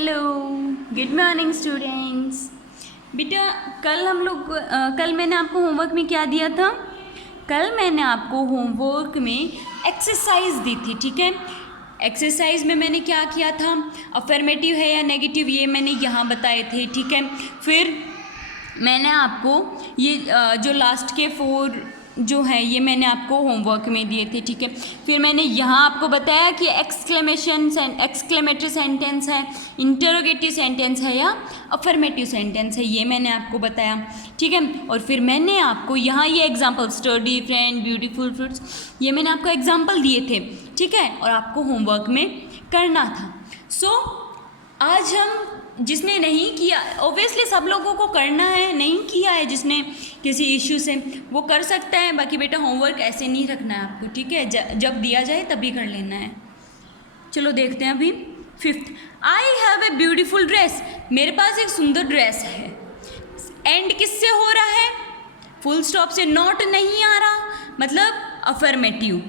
Hello, good morning students. बेटा कल मैंने आपको होमवर्क में क्या दिया था? कल मैंने आपको होमवर्क में एक्सरसाइज दी थी, ठीक है। एक्सरसाइज में मैंने क्या किया था, अफर्मेटिव है या नेगेटिव ये मैंने यहाँ बताए थे, ठीक है। फिर मैंने आपको ये जो लास्ट के 4 जो है ये मैंने आपको होमवर्क में दिए थे, ठीक है। फिर मैंने यहाँ आपको बताया कि एक्सक्लेमेटरी सेंटेंस है, इंटरोगेटिव सेंटेंस है या अफर्मेटिव सेंटेंस है, ये मैंने आपको बताया, ठीक है। और फिर मैंने आपको यहाँ ये example study, friend, beautiful fruits, ये मैंने आपको एग्जांपल दिए थे, ठीक है। और आपको होमवर्क में करना था। सो आज हम जिसने नहीं किया, ऑब्वियसली सब लोगों को करना है, नहीं किया है जिसने किसी इश्यू से वो कर सकता है। बाकी बेटा होमवर्क ऐसे नहीं रखना है आपको, ठीक है। जब दिया जाए तभी कर लेना है। चलो देखते हैं अभी 5th। I have a beautiful dress, मेरे पास एक सुंदर ड्रेस है। एंड किससे हो रहा है? फुल स्टॉप से, नॉट नहीं आ रहा, मतलब अफर्मेटिव,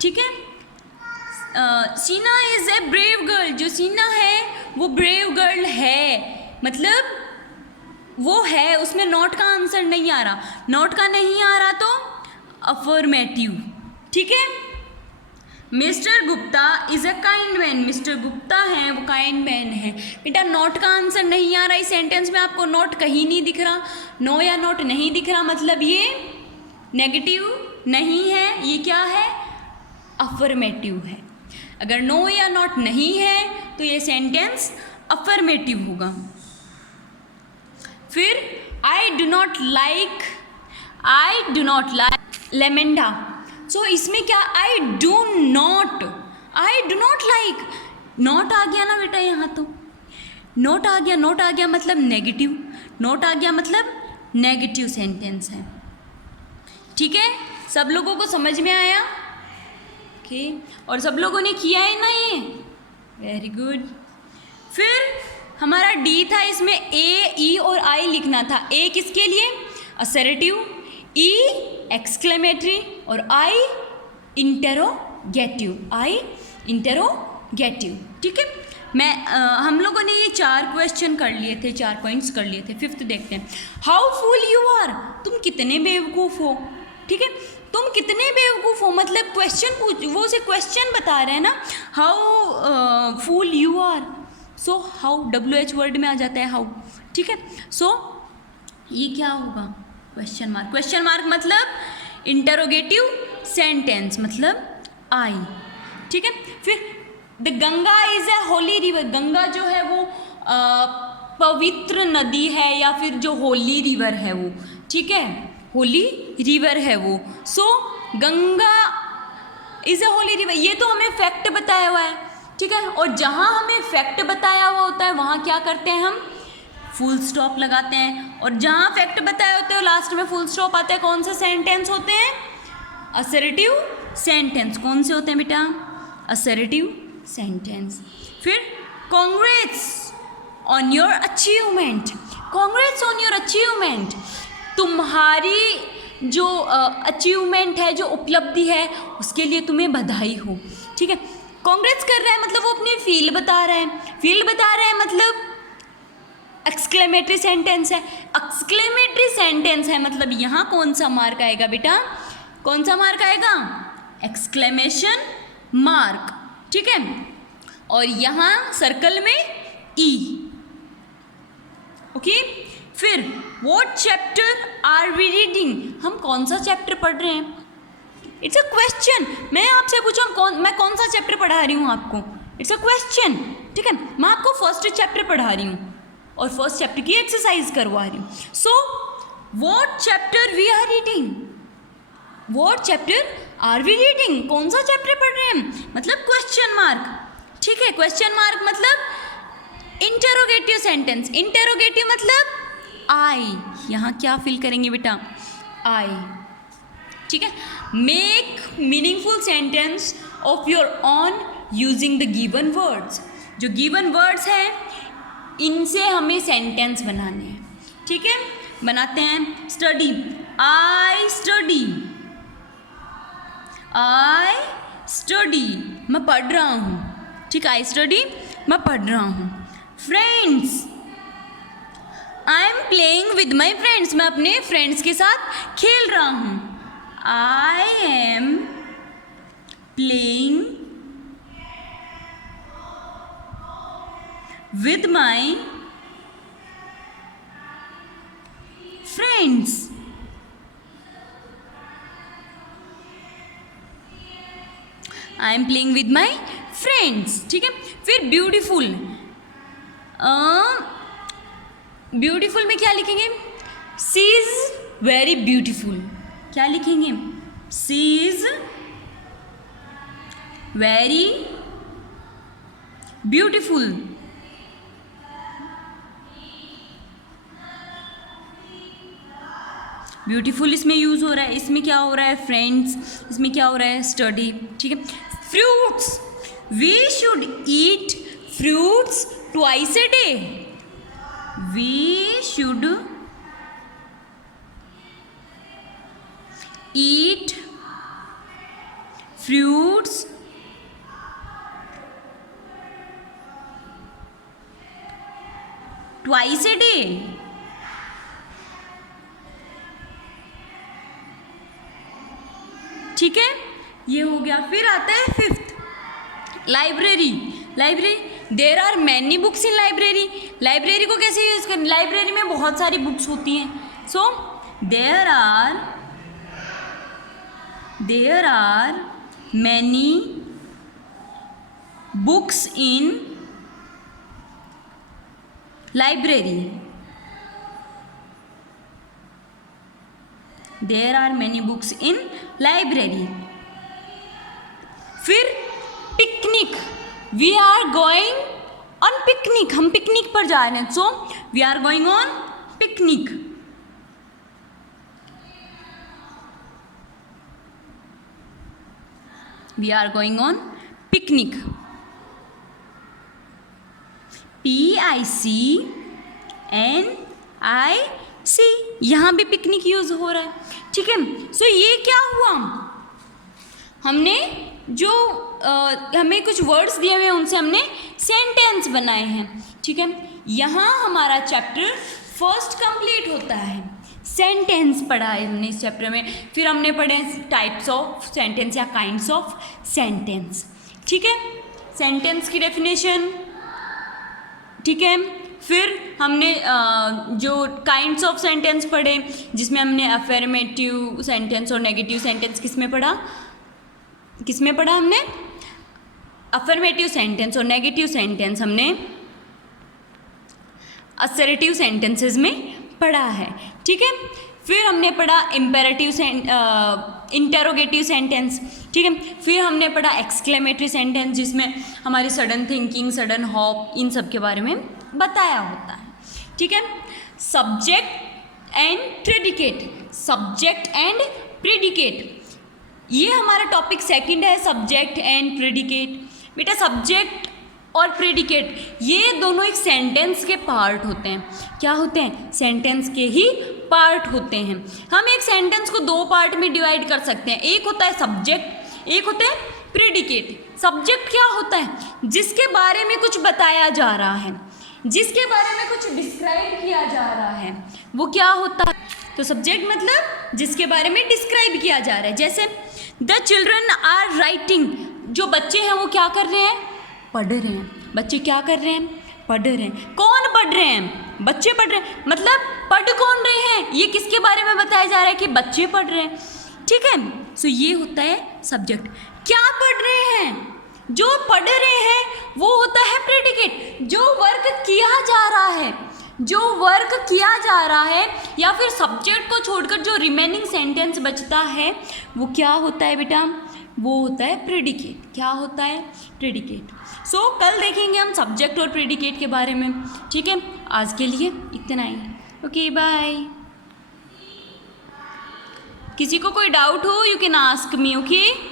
ठीक है। सीना इज़ ए ब्रेव गर्ल, जो सीना है वो ब्रेव गर्ल है, मतलब वो है, उसमें नॉट का आंसर नहीं आ रहा। नॉट का नहीं आ रहा तो अफर्मेटिव, ठीक है। Mister Gupta is a kind man, mister Gupta है वो काइंड मैन है। बेटा नॉट का आंसर नहीं आ रहा, इस सेंटेंस में आपको नॉट कहीं नहीं दिख रहा, नो या नॉट नहीं दिख रहा, मतलब ये नेगेटिव नहीं है, ये क्या है? अफर्मेटिव है। अगर नो या नॉट नहीं है तो ये सेंटेंस अफर्मेटिव होगा। फिर I do not like lemonade. So इसमें क्या, I do not like, not आ गया ना बेटा, यहाँ तो नॉट आ गया मतलब नेगेटिव, नॉट आ गया मतलब नेगेटिव सेंटेंस है, ठीक है। सब लोगों को समझ में आया? और सब लोगों ने किया है ना ये? Very good. फिर हमारा डी था, इसमें ए, ई और आई लिखना था। ए किसके लिए? असर्टिव, ई एक्सक्लेमेटरी और आई इंटरोगेटिव, ठीक है। हम लोगों ने ये 4 क्वेश्चन कर लिए थे, 4 पॉइंट्स कर लिए थे। 5th देखते हैं। हाउ फूल यू आर, तुम कितने बेवकूफ़ हो, ठीक है। तुम कितने बेवकूफ़ हो मतलब क्वेश्चन वो से क्वेश्चन बता रहे हैं ना। How fool you are, so how WH word में आ जाता है हाउ, ठीक है। सो ये क्या होगा? क्वेश्चन मार्क मतलब इंटरोगेटिव सेंटेंस, मतलब आई, ठीक है। फिर the Ganga is a holy river, Ganga जो है वो पवित्र नदी है या फिर जो होली रिवर है वो, ठीक है, होली रिवर है वो। So Ganga is a holy river, ये तो हमें फैक्ट बताया हुआ है, ठीक है। और जहाँ हमें फैक्ट बताया हुआ होता है वहाँ क्या करते हैं, हम फुल स्टॉप लगाते हैं। और जहाँ फैक्ट बताए होते हैं लास्ट में फुल स्टॉप आता है, कौन से सेंटेंस होते हैं? Assertive sentence. कौन से होते हैं बेटा? Assertive sentence. फिर congrats on your achievement, congrats on your achievement, तुम्हारी जो अचीवमेंट है, जो उपलब्धि है, उसके लिए तुम्हें बधाई हो, ठीक है। कांग्रेट्स कर रहा है मतलब वो अपनी फील बता रहे हैं, मतलब एक्सक्लेमेटरी सेंटेंस है। एक्सक्लेमेटरी सेंटेंस है मतलब यहाँ कौन सा मार्क आएगा बेटा? कौन सा मार्क आएगा? एक्सक्लेमेशन मार्क, ठीक है। और यहाँ सर्कल में ई, ओके। फिर what chapter are we reading, हम कौन सा चैप्टर पढ़ रहे हैं? It's a question. मैं आपसे पूछूं मैं कौन सा चैप्टर पढ़ा रही हूँ आपको? इट्स अ क्वेश्चन, ठीक है। मैं आपको फर्स्ट चैप्टर पढ़ा रही हूँ और फर्स्ट चैप्टर की एक्सरसाइज करवा रही हूँ। So what chapter we are reading, what chapter are we reading, कौन सा चैप्टर पढ़ रहे हैं, मतलब क्वेश्चन मार्क, ठीक है। क्वेश्चन मार्क मतलब इंटरोगेटिव सेंटेंस, इंटरोगेटिव मतलब आई, यहाँ क्या फिल करेंगे बेटा? आई, ठीक है। Make meaningful sentence of your on using the given words, जो गिवन वर्ड्स हैं इनसे हमें सेंटेंस बनाने हैं, ठीक है। बनाते हैं। स्टडी, आई स्टडी, मैं पढ़ रहा हूँ, ठीक, आई स्टडी, मैं पढ़ रहा हूँ। Friends, I am playing with my friends, मैं अपने फ्रेंड्स के साथ खेल रहा हूँ। I am playing with my friends। I am playing with my friends। ठीक है, फिर ब्यूटीफुल, ब्यूटीफुल में क्या लिखेंगे? She is very beautiful. क्या लिखेंगे? She is very beautiful. Beautiful इसमें यूज़ हो रहा है, इसमें क्या हो रहा है? फ्रेंड्स, इसमें क्या हो रहा है? स्टडी। ठीक है, fruits, we should eat fruits twice a day. We should eat fruits twice a day. ठीक है, ये हो गया। फिर आता है fifth, library. Library, there are many books in library. Library को कैसे यूज करें? लाइब्रेरी में बहुत सारी बुक्स होती हैं। So there are many books in library. There are many books in library. फिर picnic, we are going on picnic, हम पिकनिक पर जा रहे हैं। So we are going on picnic. We are going on picnic. PICNIC, यहाँ भी picnic use हो रहा है। ठीक है, सो ये क्या हुआ? हमने जो हमें कुछ वर्ड्स दिए हुए हैं उनसे हमने सेंटेंस बनाए हैं। ठीक है, यहाँ हमारा चैप्टर फर्स्ट कंप्लीट होता है। सेंटेंस पढ़ा है हमने इस चैप्टर में। फिर हमने पढ़े टाइप्स ऑफ सेंटेंस या काइंड्स ऑफ सेंटेंस। ठीक है, सेंटेंस की डेफिनेशन। ठीक है, फिर हमने जो काइंड्स ऑफ सेंटेंस पढ़े, जिसमें हमने अफर्मेटिव सेंटेंस और नेगेटिव सेंटेंस किसमें पढ़ा हमने? अफर्मेटिव सेंटेंस और नेगेटिव सेंटेंस हमने असर्टिव सेंटेंसेस में पढ़ा है। ठीक है, फिर हमने पढ़ा इंटरोगेटिव सेंटेंस। ठीक है, फिर हमने पढ़ा एक्सक्लेमेटरी सेंटेंस, जिसमें हमारी सडन थिंकिंग, सडन होप, इन सब के बारे में बताया होता है। ठीक है, subject and predicate. Subject and predicate, ये हमारा टॉपिक सेकंड है, सब्जेक्ट एंड प्रेडिकेट। बेटा सब्जेक्ट और प्रेडिकेट ये दोनों एक सेंटेंस के पार्ट होते हैं। क्या होते हैं? सेंटेंस के ही पार्ट होते हैं। हम एक सेंटेंस को दो पार्ट में डिवाइड कर सकते हैं, एक होता है सब्जेक्ट, एक होता है प्रेडिकेट। सब्जेक्ट क्या होता है? जिसके बारे में कुछ बताया जा रहा है, जिसके बारे में कुछ डिस्क्राइब किया जा रहा है, वो क्या होता है? तो सब्जेक्ट मतलब जिसके बारे में डिस्क्राइब किया जा रहा है। जैसे द चिल्ड्रन आर राइटिंग, जो बच्चे हैं वो क्या कर रहे हैं? पढ़ रहे हैं। बच्चे क्या कर रहे हैं? पढ़ रहे हैं। कौन पढ़ रहे हैं? बच्चे पढ़ रहे हैं। मतलब पढ़ कौन रहे हैं? ये किसके बारे में बताया जा रहा है कि बच्चे पढ़ रहे हैं। ठीक है, सो ये होता है सब्जेक्ट। क्या पढ़ रहे हैं? जो पढ़ रहे हैं वो होता है प्रेडिकेट। जो वर्क किया जा रहा है, जो वर्क किया जा रहा है, या फिर सब्जेक्ट को छोड़कर जो रिमेनिंग सेंटेंस बचता है वो क्या होता है बेटा? वो होता है प्रेडिकेट। क्या होता है? प्रेडिकेट। सो कल देखेंगे हम सब्जेक्ट और प्रेडिकेट के बारे में। ठीक है, आज के लिए इतना ही। Okay, bye. किसी को कोई डाउट हो, you can ask me. Okay.